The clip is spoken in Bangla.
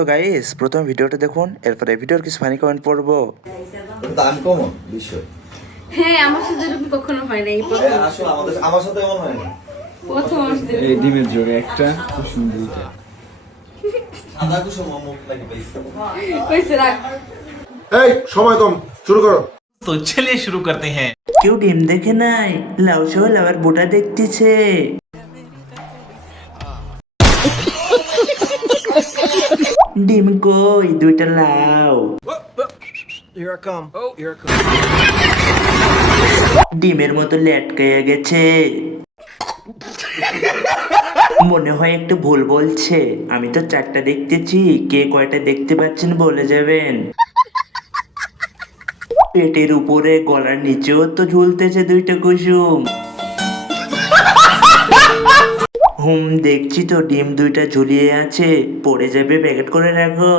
তো গাইস প্রথম ভিডিওটা দেখুন, এরপরে ভিডিওর কিছু ফানি কমেন্ট পড়বো। দাম কমন বিষয়। হ্যাঁ, আমার সাথে এরকম কখনো হয় না, এই প্রথম। আসলে আমার সাথে এমন হয়নি। প্রথম আসছে। এই ডিমের জোরে একটা কুসুম দুইটা সাদা কুসুম মুখ লাগে পাইছে। কইছে রাখ। এই সময় কম, শুরু করো। तो चलिए शुरू करते हैं। কেউ ডিম দেখে নাই, লাউ সহ লাউয়ের বোটা দেখতেছে। ডিম কই, দুইটা লাউ। ডিমের মতো লেটকাইয়া গেছে। মনে হয় একটু ভুল বলছে, আমি তো চারটা দেখতেছি, কে কয়টা দেখতে পাচ্ছেন বলে যাবেন। পেটের উপরে গলার নিচেও তো ঝুলতেছে দুইটা কুসুম। দেখছি তো ডিম দুইটা ঝুলিয়ে আছে, পড়ে যাবে, প্যাকেট করে রাখো।